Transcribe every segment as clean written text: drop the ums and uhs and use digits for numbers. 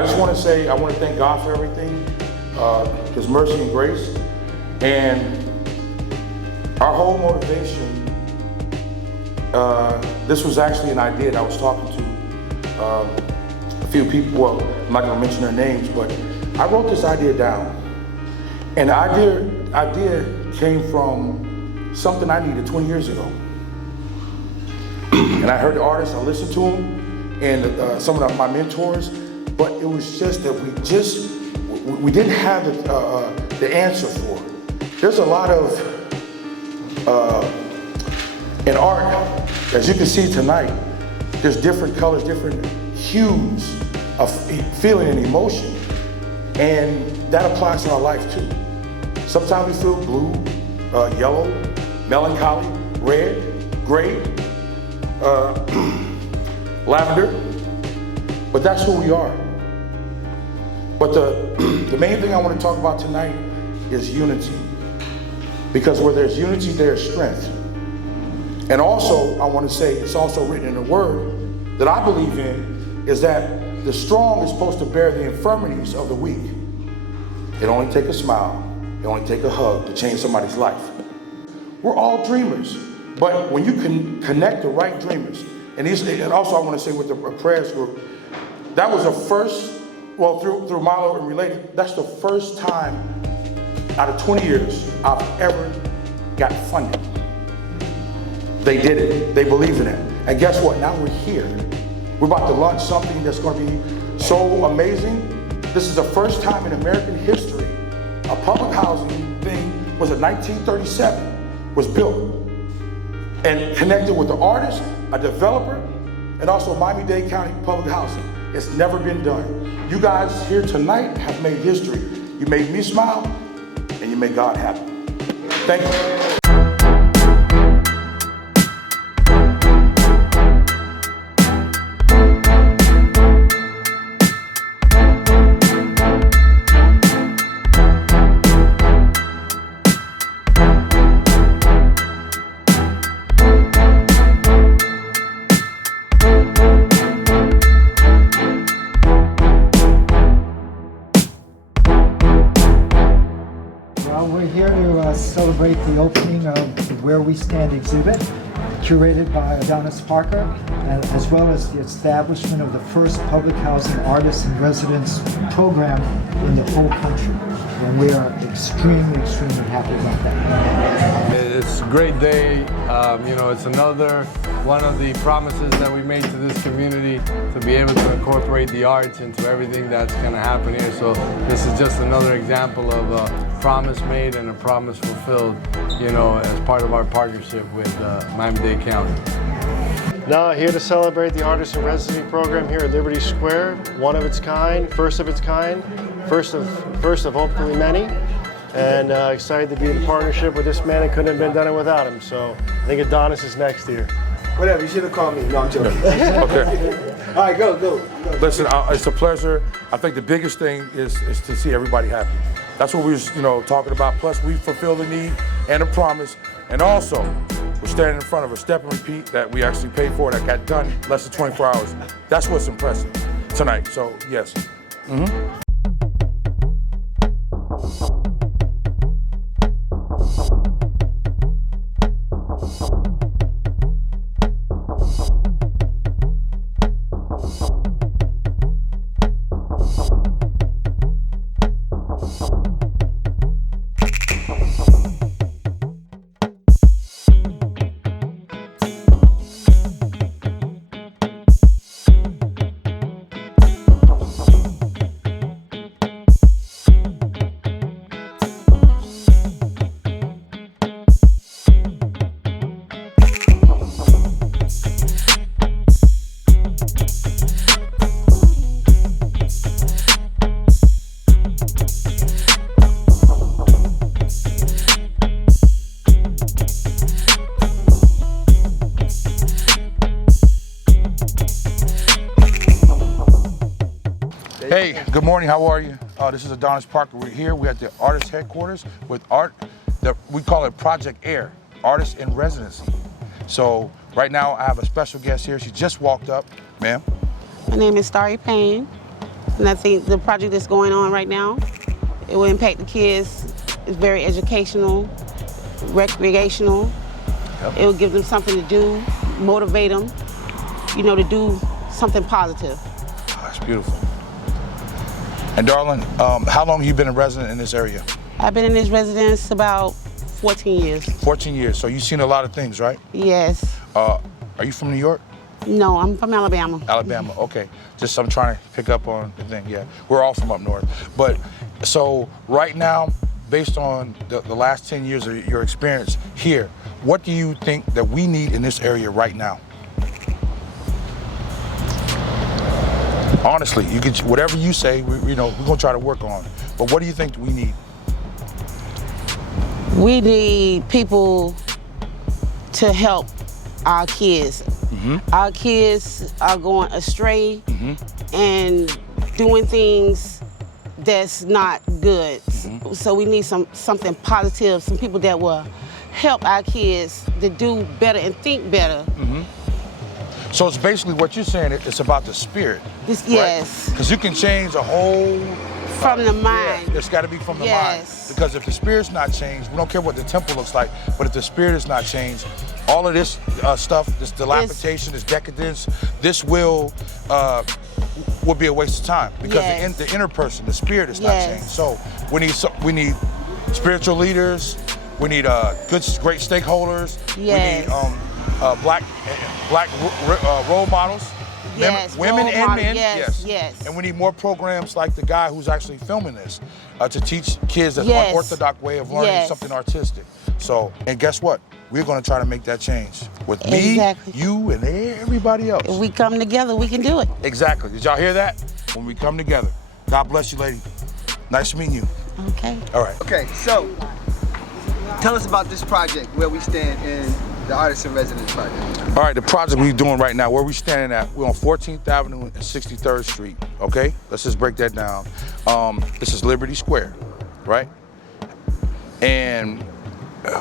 I just want to say, I want to thank God for everything, His mercy and grace, and our whole motivation. This was actually an idea that I was talking to a few people. Well, I'm not going to mention their names, but I wrote this idea down, and the idea came from something I needed 20 years ago. And I heard the artists, I listened to them, and some of my mentors, but it was just that we didn't have the answer for it. There's a lot of, in art, as you can see tonight, there's different colors, different hues of feeling and emotion, and that applies to our life too. Sometimes we feel blue, yellow, melancholy, red, gray, lavender, but that's who we are. But the main thing I want to talk about tonight is unity, because where there's unity, there's strength. And also, I want to say, it's also written in the Word that I believe in, is that the strong is supposed to bear the infirmities of the weak. It only takes a smile, it only takes a hug to change somebody's life. We're all dreamers, but when you can connect the right dreamers, and also I want to say with the Perez group, that was the first, well, through Milo and Related, that's the first time out of 20 years I've ever got funded. They did it, they believed in it. And guess what, now we're here. We're about to launch something that's going to be so amazing. This is the first time in American history a public housing thing was in 1937, was built and connected with the artist, a developer, and also Miami-Dade County Public Housing. It's never been done. You guys here tonight have made history. You made me smile, and you made God happy. Thank you. We're here to celebrate the opening of the Where We Stand exhibit, curated by Adonis Parker, as well as the establishment of the first public housing artists in residence program in the whole country. And we are extremely, extremely happy about that. It's a great day. You know, it's another one of the promises that we made to this community to be able to incorporate the arts into everything that's going to happen here. So this is just another example of a promise made and a promise fulfilled, you know, as part of our partnership with Miami-Dade County. Now here to celebrate the Artist in Residency program here at Liberty Square, one of its kind, first of its kind, first of hopefully many, and excited to be in partnership with this man. It couldn't have been done without him, so I think Adonis is next here. Whatever, you should have called me. No, I'm joking. Okay. All right, go. Listen, it's a pleasure. I think the biggest thing is to see everybody happy. That's what we was, talking about. Plus, we fulfill the need and a promise, and also we're standing in front of a step and repeat that we actually paid for that got done less than 24 hours. That's what's impressive tonight. So yes. Hey, good morning, how are you? This is Adonis Parker. We're here, we're at the artist headquarters with art, we call it Project Air, Artist in Residency. So right now I have a special guest here. She just walked up, ma'am. My name is Starry Payne. And I think the project that's going on right now, it will impact the kids. It's very educational, recreational. Yep. It will give them something to do, motivate them, you know, to do something positive. Oh, that's beautiful. And darling, how long have you been a resident in this area? I've been in this residence about 14 years. 14 years, so you've seen a lot of things, right? Yes. Are you from New York? No, I'm from Alabama. Alabama, okay. Just I'm trying to pick up on the thing, yeah. We're all from up north. But, so right now, based on the last 10 years of your experience here, what do you think that we need in this area right now? Honestly, you can, whatever you say, we're gonna try to work on. But what do you think we need? We need people to help our kids. Our kids are going astray and doing things that's not good. So we need something positive, some people that will help our kids to do better and think better. So it's basically what you're saying, it's about the spirit. Yes. Because you can change a whole... From the mind. Yeah, it's got to be from the mind. Because if the spirit's not changed, we don't care what the temple looks like, but if the spirit is not changed, all of this stuff, this dilapidation, this decadence, this will be a waste of time. Because the inner person, the spirit is not changed. So we need spiritual leaders, we need great stakeholders, we need black role models. Women and men, yes. And we need more programs like the guy who's actually filming this to teach kids an unorthodox way of learning something artistic. So, and guess what? We're going to try to make that change with me, you, and everybody else. If we come together, we can do it. Exactly. Did y'all hear that? When we come together. God bless you, lady. Nice meeting you. Okay. All right. Okay, so tell us about this project, where we stand in the Artist in Residence project. All right, the project we're doing right now, where we standing at, we're on 14th Avenue and 63rd Street, okay? Let's just break that down. This is Liberty Square, right? And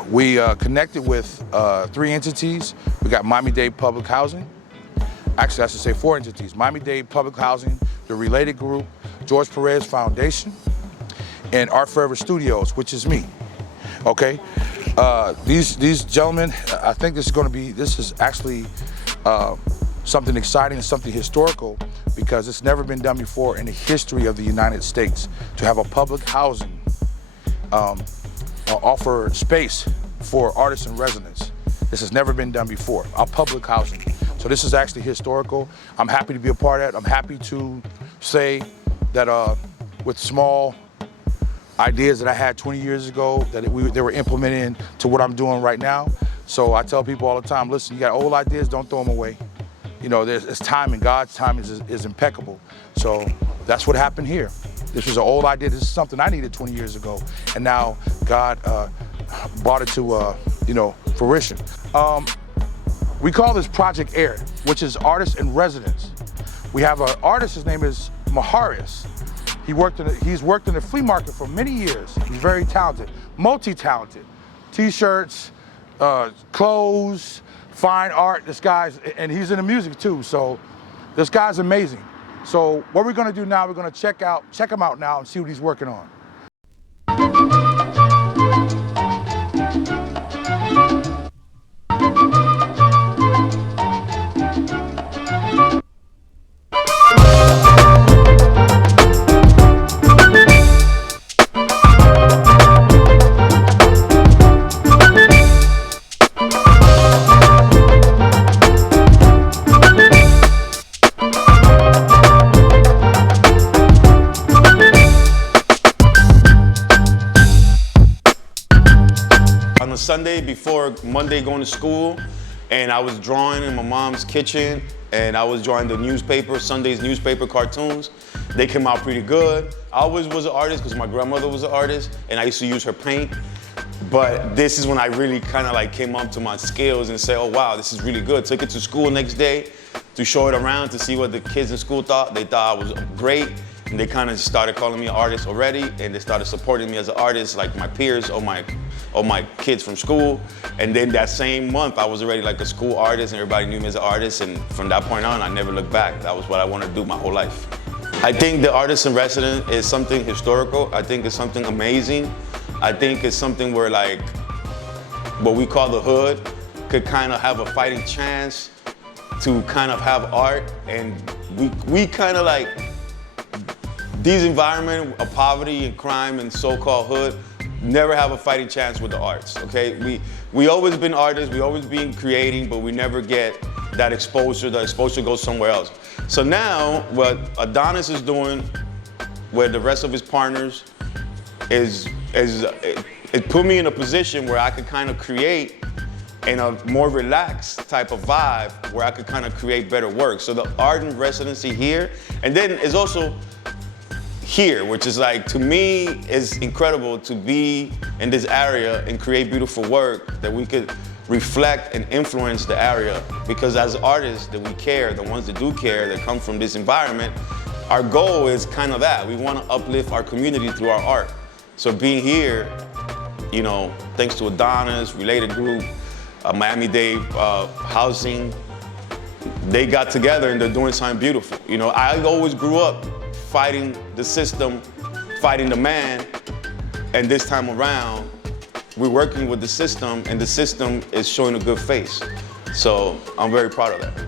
we connected with 3 entities. We got Miami-Dade Public Housing. Actually, I should say 4 entities. Miami-Dade Public Housing, the Related Group, George Perez Foundation, and Art Forever Studios, which is me, okay? These gentlemen, I think this is actually something exciting and something historical, because it's never been done before in the history of the United States to have a public housing offer space for artists in residence. This has never been done before, a public housing. So this is actually historical. I'm happy to be a part of it. I'm happy to say that with small ideas that I had 20 years ago, that they were implementing to what I'm doing right now. So I tell people all the time, listen, you got old ideas, don't throw them away. You know, it's timing. God's timing is impeccable. So that's what happened here. This was an old idea. This is something I needed 20 years ago. And now God brought it to, fruition. We call this Project Air, which is Artists in Residence. We have an artist, his name is Maharis. He's worked in the flea market for many years. He's very talented, multi-talented. T-shirts, clothes, fine art. And he's in the music too, so this guy's amazing. So what we're gonna do now, we're gonna check him out now and see what he's working on. Sunday before Monday going to school, and I was drawing in my mom's kitchen, and I was drawing the newspaper, Sunday's newspaper cartoons. They came out pretty good. I always was an artist because my grandmother was an artist, and I used to use her paint. But this is when I really kind of like came up to my skills and said, oh wow, this is really good. Took it to school next day to show it around to see what the kids in school thought. They thought I was great. And they kind of started calling me an artist already, and they started supporting me as an artist, like my peers or my kids from school. And then that same month, I was already like a school artist, and everybody knew me as an artist. And from that point on, I never looked back. That was what I wanted to do my whole life. I think the artist in residence is something historical. I think it's something amazing. I think it's something where like what we call the hood could kind of have a fighting chance to kind of have art, and we kind of like these environment of poverty and crime and so-called hood never have a fighting chance with the arts, okay? We always been artists, we always been creating, but we never get that exposure. The exposure goes somewhere else. So now what Adonis is doing with the rest of his partners is it put me in a position where I could kind of create in a more relaxed type of vibe where I could kind of create better work. So the art in residency here, and then it's also here, which is like, to me, is incredible to be in this area and create beautiful work that we could reflect and influence the area. Because as artists that we care, the ones that do care, that come from this environment, our goal is kind of that. We want to uplift our community through our art. So being here, you know, thanks to Adonis, Related Group, Miami-Dade Housing, they got together and they're doing something beautiful. You know, I always grew up fighting the system, fighting the man, and this time around, we're working with the system, and the system is showing a good face. So I'm very proud of that.